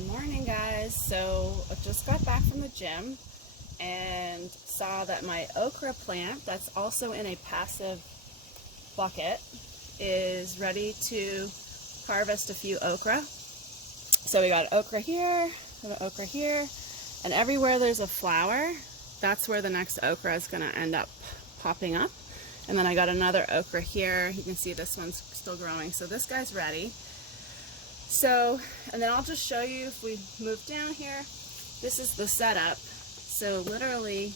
Good morning, guys. So I just got back from the gym and saw that my okra plant, that's also in a passive bucket, is ready to harvest a few okra. So we got okra here, and everywhere there's a flower, that's where the next okra is going to end up popping up. And then I got another okra here. You can see this one's still growing. So this guy's ready. So, and then I'll just show you if we move down here. This is the setup. So literally,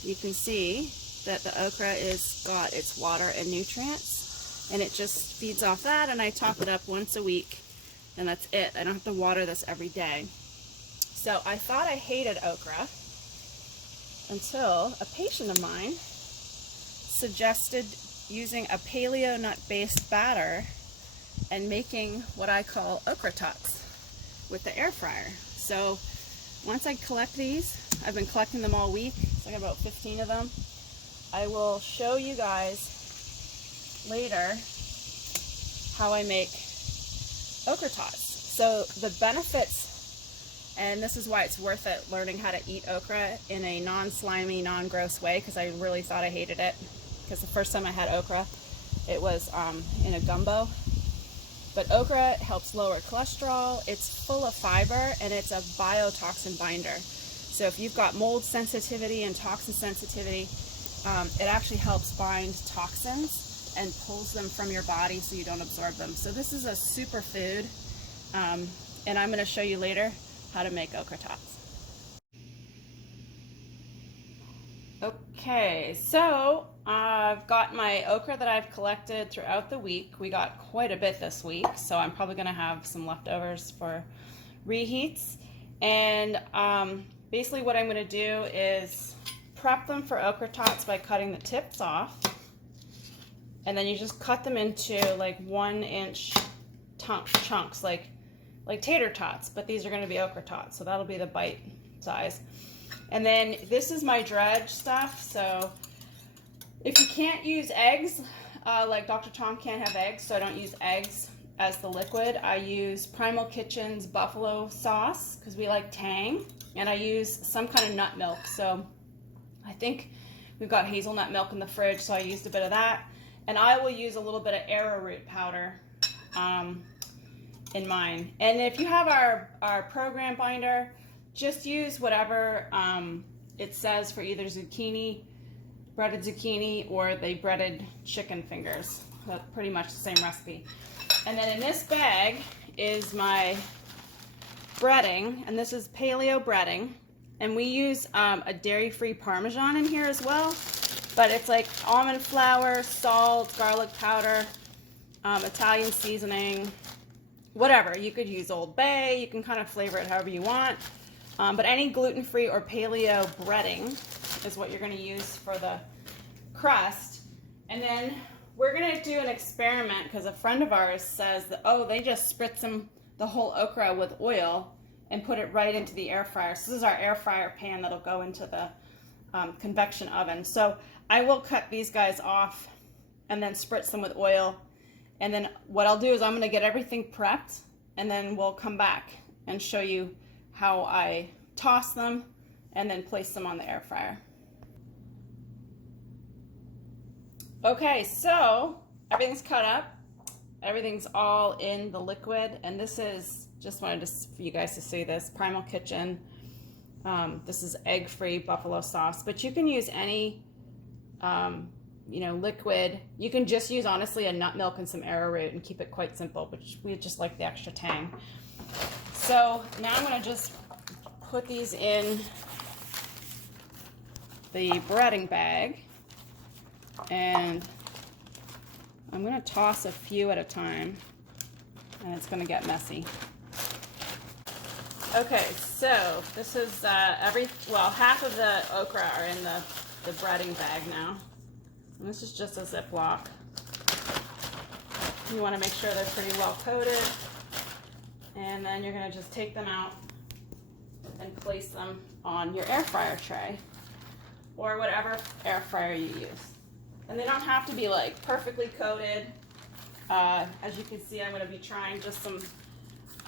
you can see that the okra is got its water and nutrients, and it just feeds off that, and I top it up once a week, and that's it. I don't have to water this every day. So I thought I hated okra until a patient of mine suggested using a paleo nut-based batter and making what I call Okra Tots with the air fryer. So once I collect these, I've been collecting them all week, so I got about 15 of them. I will show you guys later how I make Okra Tots. So the benefits, and this is why it's worth it learning how to eat okra in a non-slimy, non-gross way, because I really thought I hated it, because the first time I had okra, it was in a gumbo. But okra helps lower cholesterol, it's full of fiber, and it's a biotoxin binder. So if you've got mold sensitivity and toxin sensitivity, it actually helps bind toxins and pulls them from your body so you don't absorb them. So this is a super food, and I'm going to show you later how to make okra tots. Okay, so I've got my okra that I've collected throughout the week. We got quite a bit this week, so I'm probably going to have some leftovers for reheats. And basically what I'm going to do is prep them for okra tots by cutting the tips off. And then you just cut them into like 1-inch chunks, like tater tots, but these are going to be okra tots, so that'll be the bite size. And then this is my dredge stuff. So if you can't use eggs, like Dr. Tom can't have eggs, so I don't use eggs as the liquid. I use Primal Kitchen's buffalo sauce because we like tang, and I use some kind of nut milk. So I think we've got hazelnut milk in the fridge, so I used a bit of that. And I will use a little bit of arrowroot powder in mine. And if you have our program binder, just use whatever it says for either breaded zucchini, or the breaded chicken fingers. That's pretty much the same recipe. And then in this bag is my breading, and this is paleo breading. And we use a dairy-free Parmesan in here as well, but it's like almond flour, salt, garlic powder, Italian seasoning, whatever. You could use Old Bay, you can kind of flavor it however you want. But any gluten-free or paleo breading is what you're going to use for the crust. And then we're going to do an experiment because a friend of ours says that, oh, they just spritz the whole okra with oil and put it right into the air fryer. So this is our air fryer pan that'll go into the convection oven. So I will cut these guys off and then spritz them with oil. And then what I'll do is I'm going to get everything prepped, and then we'll come back and show you how I toss them and then place them on the air fryer. Okay, so everything's cut up. Everything's all in the liquid, and this is, just wanted for you guys to see this, Primal Kitchen. This is egg-free buffalo sauce, but you can use any, liquid. You can just use, honestly, a nut milk and some arrowroot and keep it quite simple, but we just like the extra tang. So now I'm going to just put these in the breading bag, and I'm going to toss a few at a time, and it's going to get messy. Okay, so this is half of the okra are in the breading bag now. And this is just a Ziploc. You want to make sure they're pretty well coated. And then you're going to just take them out and place them on your air fryer tray, or whatever air fryer you use. And they don't have to be like perfectly coated. As you can see, I'm going to be trying just some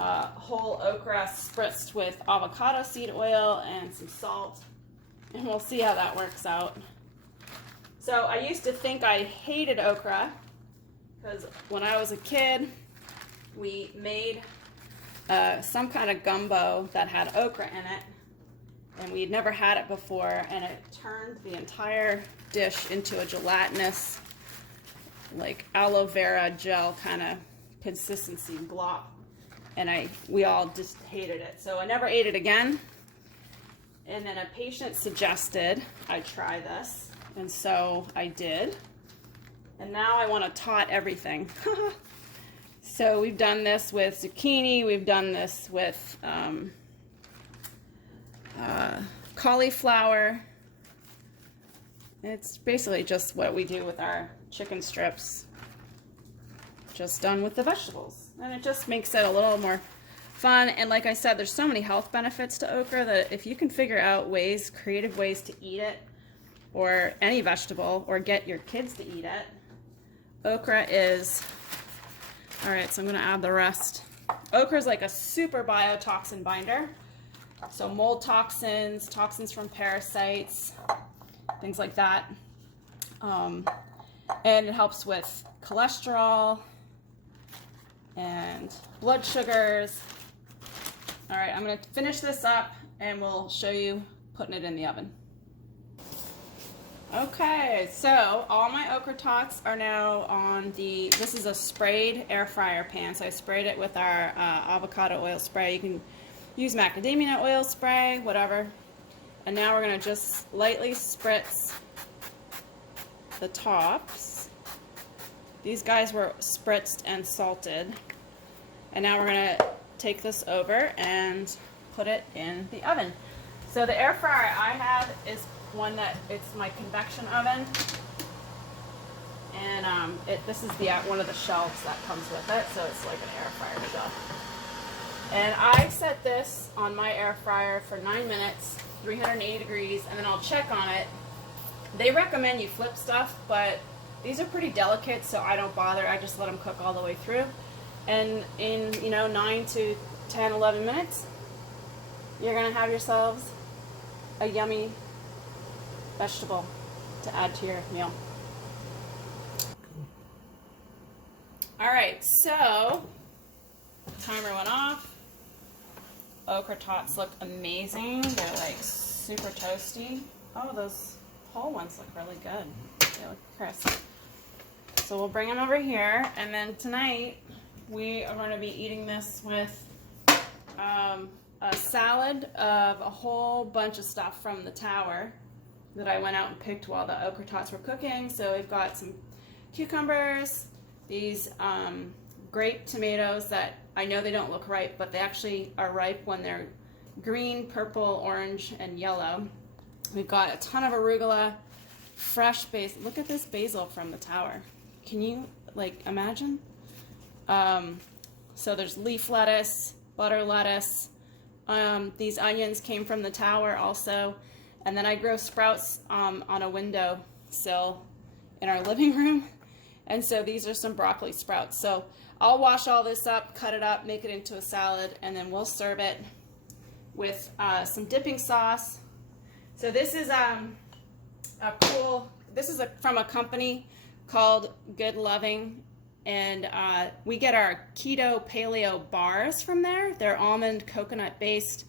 whole okra spritzed with avocado seed oil and some salt, and we'll see how that works out. So I used to think I hated okra because when I was a kid, we made some kind of gumbo that had okra in it, and we'd never had it before, and it turned the entire dish into a gelatinous, like aloe vera gel kind of consistency glop, and we all just hated it. So I never ate it again, and then a patient suggested I try this. And so I did, and now I want to tot everything. So we've done this with zucchini, we've done this with cauliflower. It's basically just what we do with our chicken strips, just done with the vegetables. And it just makes it a little more fun. And like I said, there's so many health benefits to okra that if you can figure out ways, creative ways to eat it, or any vegetable, or get your kids to eat it, okra is, all right, so I'm gonna add the rest. Okra is like a super biotoxin binder. So mold toxins, toxins from parasites, things like that. And it helps with cholesterol and blood sugars. All right, I'm gonna finish this up and we'll show you putting it in the oven. Okay, so all my Okra Tots are now on this is a sprayed air fryer pan. So I sprayed it with our avocado oil spray. You can use macadamia oil spray, whatever. And now we're gonna just lightly spritz the tops. These guys were spritzed and salted. And now we're gonna take this over and put it in the oven. So the air fryer I have is one that it's my convection oven, and this is one of the shelves that comes with it, so it's like an air fryer shelf. And I set this on my air fryer for 9 minutes, 380 degrees, and then I'll check on it. They recommend you flip stuff, but these are pretty delicate, so I don't bother. I just let them cook all the way through. And in 9 to 10, 11 minutes, you're gonna have yourselves a yummy vegetable to add to your meal. All right, so timer went off. Okra Tots look amazing. They're like super toasty. Oh, those whole ones look really good. They look crisp. So we'll bring them over here, and then tonight we are going to be eating this with a salad of a whole bunch of stuff from the tower that I went out and picked while the Okra Tots were cooking. So we've got some cucumbers, these grape tomatoes that I know they don't look ripe, but they actually are ripe when they're green, purple, orange, and yellow. We've got a ton of arugula, fresh basil. Look at this basil from the tower. Can you imagine? So there's leaf lettuce, butter lettuce. These onions came from the tower also. And then I grow sprouts on a window sill in our living room. And so these are some broccoli sprouts. So I'll wash all this up, cut it up, make it into a salad, and then we'll serve it with some dipping sauce. So this is from a company called Good Loving, and we get our keto paleo bars from there. They're almond coconut based.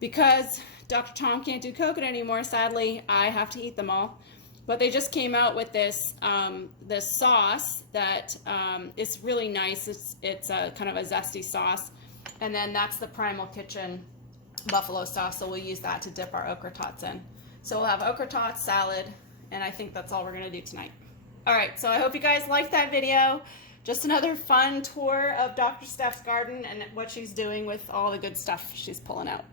Because Dr. Tom can't do coconut anymore, sadly, I have to eat them all. But they just came out with this this sauce that is really nice. It's kind of a zesty sauce. And then that's the Primal Kitchen buffalo sauce, so we'll use that to dip our Okra Tots in. So we'll have Okra Tots, salad, and I think that's all we're going to do tonight. All right, so I hope you guys liked that video. Just another fun tour of Dr. Steph's garden and what she's doing with all the good stuff she's pulling out.